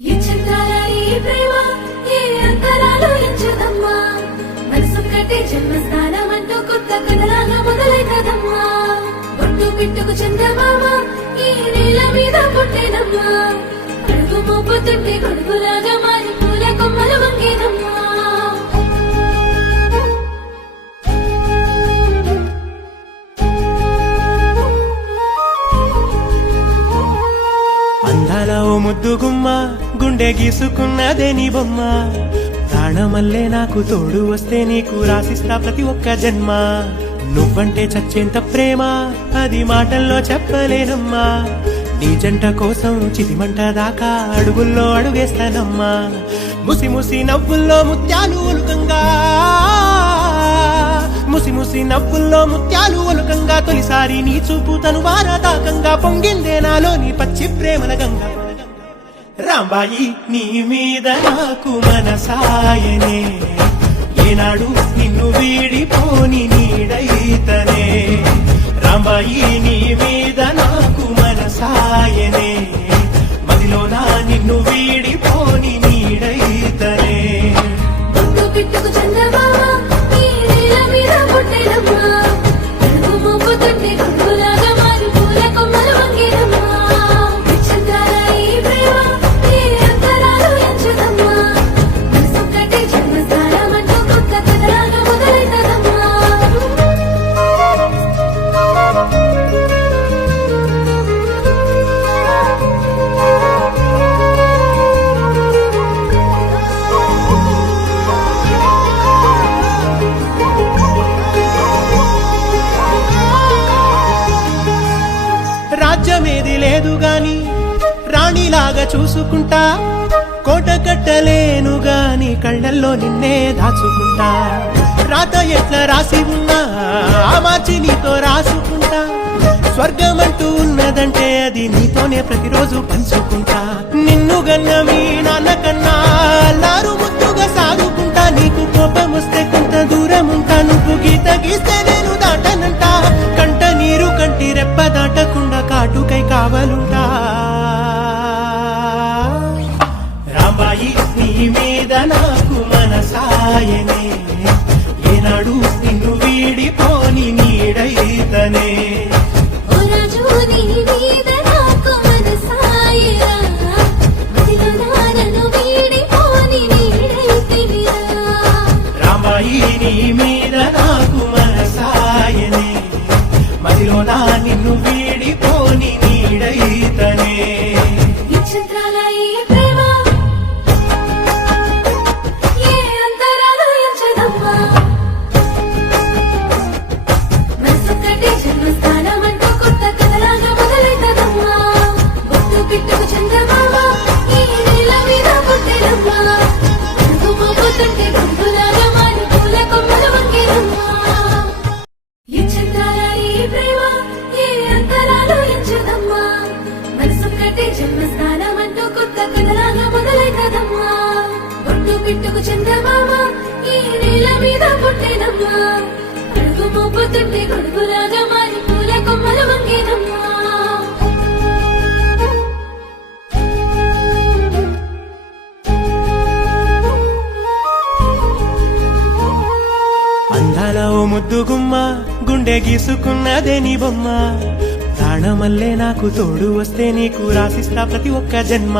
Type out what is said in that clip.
ఈ చిత్రాల ఈ ప్రేమ ఏ అంతరాలు ఎంచుదమ్మా మనసు కట్టే జన్మస్థానం అంటూ కొత్త కథలాగా మొదలైతదమ్మా ఒట్టు పిట్టుకు చందమామ ఈ నేల మీద పుట్టేనమ్మా అడుగు మోపుతుంటే గొడుగులాగా మారి పూల కొమ్మలు వంగేనమ్మా అందాల ఓ ముద్దు గుమ్మ గుండె గీసుకున్నదే నీ బొమ్మ ప్రాణమల్లే నాకు తోడు వస్తే నీకు రాసిస్తా ప్రతి ఒక్క జన్మ నువ్వంటే చచ్చేంత ప్రేమ అది మాటల్లో చెప్పలేనమ్మా నీ జంట కోసం చితిమంట దాకా అడుగుల్లో అడుగేస్తానమ్మా ముసి ముసి నవ్వుల్లో ముత్యాలు ఒలుకంగా ముసి ముసి నవ్వుల్లో ముత్యాలు ఒలుకంగా తొలిసారి నీ చూపు తను వారదాకంగా పొంగిందే నాలో నీ పచ్చి ప్రేమల గంగ రాంబాయి నీ మీద నాకు మనసాయనే ఏనాడు నిన్ను వీడిపోని నీడైతనే రాంబాయి నీ మీద నాకు మనసాయనే మదిలోన నిన్ను వీడిపోని నీడైతనే ఒట్టు పిట్టుకు చందమామ ఈ నేల మీద పుట్టేనమ్మా అడుగు మోపుతుంటే గొడుగులాగా మారి పూల కొమ్మలు వంగేనమ్మా ఈ చిత్రాల ఈ ప్రేమ ఏ అంతరాలు ఎంచుదమ్మా మనసు కట్టే జన్మస్థానం అంటూ కొత్త కథలాగా మొదలైతదమ్మా రాజ్యమేది లేదు గాని రాణిలాగా చూసుకుంటా కోట కట్టలేను గాని కళ్ళల్లో నిన్నే దాచుకుంటా రాత ఎట్లా రాసి ఉన్నా ఆ మార్చి నీతో రాసుకుంటా స్వర్గమంటూ ఉన్నదంటే అది నీతోనే ప్రతిరోజు పంచుకుంటా నిన్ను గన్న మీ నాన్న కన్నా అల్లారు ముద్దుగా సాగుకుంటా నీకు కోపం వస్తే కొంత దూరం ఉంటా నువ్వు గీత గీస్తే నేను దాటనంట కంట నీరు కంటి రెప్ప దాటకుండా కాటుకై కావలుంటా రాంబాయి నీ మీద నాకు మనసాయనే ఏనాడు నిన్ను వీడిపోని నీడైతనే ఓ రాజు నీ మీద నాకు మనసాయరా మదిలో నన్ను వీడిపోని నీడైతివిరా రాంబాయి నీ మీద నాకు మనసాయనే మదిలో నా నిన్ను వీడిపోని నీడైతనే ఈ చిత్రాల ఈ ప్రేమ ఏ అంతరాలు ఎంచుదమ్మా మనసు కట్టే జన్మస్థానం అంటూ కొత్త కథలాగా మొదలైతదమ్మా ఒట్టు పిట్టుకు చందమామ ఈ నేల మీద పుట్టేనమ్మా అడుగు మోపుతుంటే గొడుగులాగా మారి పూల కొమ్మలు వంగేనమ్మా ఈ చిత్రాల ఈ ప్రేమ ఏ అంతరాలు ఎంచుదమ్మా మనసు కట్టే జన్మస్థానం అంటూ కొత్త కథలాగా మొదలైతదమ్మా ఒట్టు పిట్టుకు చందమామ ఈ నేల మీద పుట్టేనమ్మా అడుగు మోపుతుంటే గొడుగులాగా మారి పూల కొమ్మలు వంగేనమ్మా అందాల ఓ ముద్దు గుమ్మ గుండె గీసుకున్నదే నీ బొమ్మ ప్రాణమల్లే నాకు తోడు వస్తే నీకు రాసిస్తా ప్రతి ఒక్క జన్మ